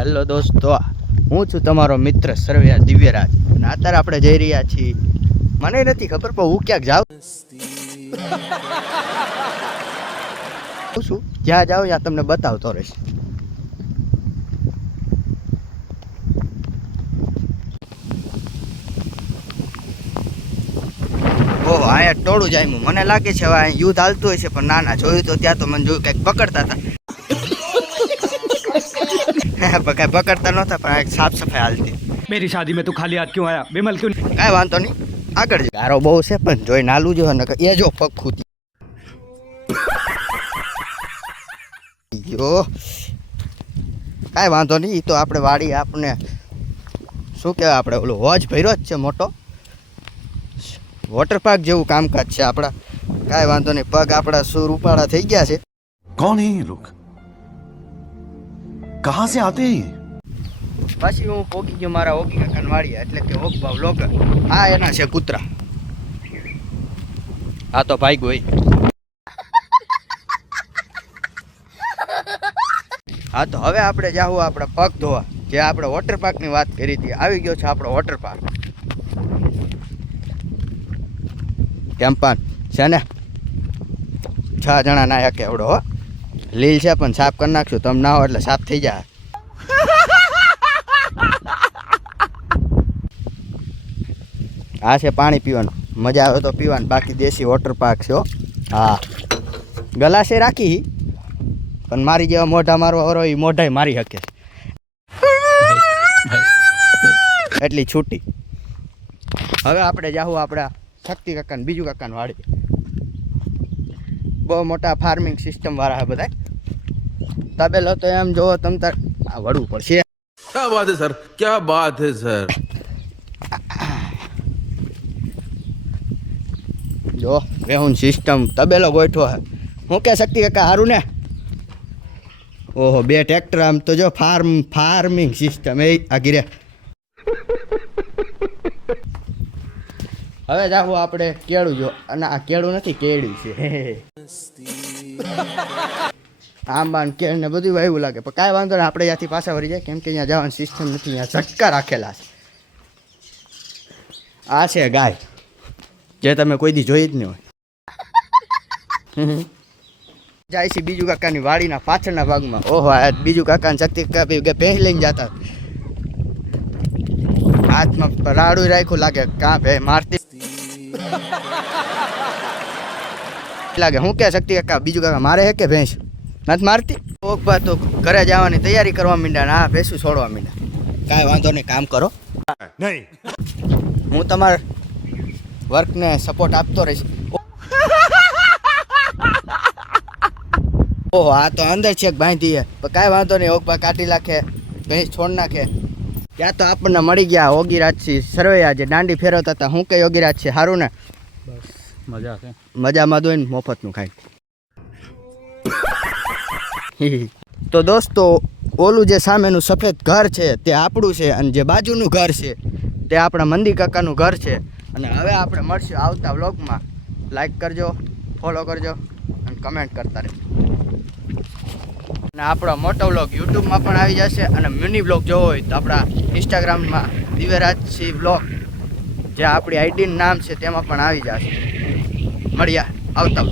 Hello દોસ્તો, હું છું તમારો મિત્ર સરવૈયા દિવ્યરાજ અને અત્યારે આપણે જઈ રહ્યા છીએ. મને નથી ખબર પણ હું ક્યાંક જાઉં છું. જ્યાં જાઉં ત્યાં તમને બતાવતો રહીશ. ઓહો, અહીંયા ટોળું જાય. મને લાગે છે હવે અહીંયા યુદ્ધ હાલતું હશે, પણ ના જોયું તો ત્યાં તો મને જોયું કંઈક પકડતા હતા. કઈ પકડતા નહોતા, પણ સાફ સફાઈ હાલતી. मेरी शादी में तू खाली हाथ क्यों आया विमल क्यों? કાંઈ વાંધો નહીં, આગળ ગારો બહુ છે પણ જોઈ નાલું જો ને એ જો પગ ખૂતી. યો કાંઈ વાંધો નહીં, એ તો આપણે વાડી આપણે શું કહેવાય, આપણે ઓલો હોજ ભર્યો જ છે મોટો. વોટર પાર્ક જેવું કામકાજ છે આપણા. કાંઈ વાંધો નહીં, પગ આપણા સુર ઉપાડા થઈ ગયા છે. कौन है ये लोग? कहाँ से आते हैं? પછી હું પોગી ગયો મારા ઓગી કાકાની વાડી, એટલે કે ઓગ ભાવ લોક. હા, એના છે કૂતરા. આ તો ભાઈ ગોઈ. હા, તો હવે આપણે જાવું આપણે પગ ધોવા. જે આપણે વોટર પાર્કની વાત કરી હતી, આવી ગયો છે આપણો વોટર પાર્ક. કેમ્પાન છે ને 6 જણા ના એક એવડો હો. લીલ છે પણ સાફ કરી નાખશું, તમે ના હો એટલે સાફ થઈ જાય. આ છે પાણી પીવાનું, મજા આવે તો પીવાનું, બાકી દેશી વોટર પાર્ક છે હો. હા, ગલાસે રાખી પણ મારી જેવા મોઢા મારવા વાળો એ મોઢાય મારી શકે છે. એટલી છૂટી. હવે આપણે જાવું આપણા શક્તિ કાકાને બીજું કાકાને વાડી. બહુ મોટા ફાર્મિંગ સિસ્ટમ વાળા બધા. તબેલો તો એમ જોવો તમ તાર વળવું પડશે. क्या बात है सर, क्या बात है सर. જો વેહુન સિસ્ટમ તબેલો ગોઠવો હે. હું કે શક્તિ કાકા સારું ને? ઓહો, 2 ટ્રેક્ટર. આમ તો જો ફાર્મિંગ સિસ્ટમ એ આગી. હવે જાવું આપણે કેળું જો. અને આ કેળું નથી, કેળી છે. આંબા ને કેળ ને બધું વાવ્યું લાગે, પણ કાંઈ વાંધો નહીં, આપણે ત્યાંથી પાછા વળી જાય, કેમ કે અહીંયા જવાની સિસ્ટમ નથી. અહીંયા ઝટકા રાખેલા છે. આ છે ગાય, જે તમે કોઈ દી જોઈ જ નહીં હોય. જાય છે બીજું કાકાની વાડીના પાછળના ભાગમાં. ઓહો, આ બીજું કાકાને શક્તિ કાકા ભેંસ લઈને જતા. હાથમાં રાડું રાખ્યું લાગે, કાં ભે મારતી લાગે. હું કે શક્તિ કાકા બીજું કાકા મારે હે કે ભેંસ નથી મારતી? ઓગભા તો ઘરે જવાની તૈયારી કરવા માંડ્યા ને આ ભેંસું છોડવા માંડ્યા. કાંઈ વાંધો નહીં, કામ કરો. नहीं. હું તમારા વર્કને સપોર્ટ આપતો રહીશ. ઓહો, આ તો અંદર છેક બાંધી છે, પણ કાંઈ વાંધો નહીં, ઓગભા કાઢી નાખે, ભેંસ છોડ નાખે. ત્યાં તો આપણને મળી ગયા યોગીરાજસિંહ સરવૈયા, જે દાંડી ફેરવતા હતા. હું કે યોગીરાજ છે સારું ને? मजा है. મજામાં દોઈને મફતનું ખાઈ. તો દોસ્તો, ઓલું જે સામેનું સફેદ ઘર છે તે આપણું છે, અને જે બાજુનું ઘર છે તે આપણા મંદી કાકાનું ઘર છે. અને હવે આપણે મળશું આવતા વ્લોગમાં. લાઈક કરજો, ફોલો કરજો અને કમેન્ટ કરતા રહેજો. અને આપણો મોટો વ્લોગ યુટ્યુબમાં પણ આવી જશે, અને મિની વ્લોગ જોવો હોય તો આપણા ઇન્સ્ટાગ્રામમાં દિવ્યરાજસિંહ વ્લોગ, જે આપણી આઈડીનું નામ છે તેમાં પણ આવી જશે. મળ્યા આવતા.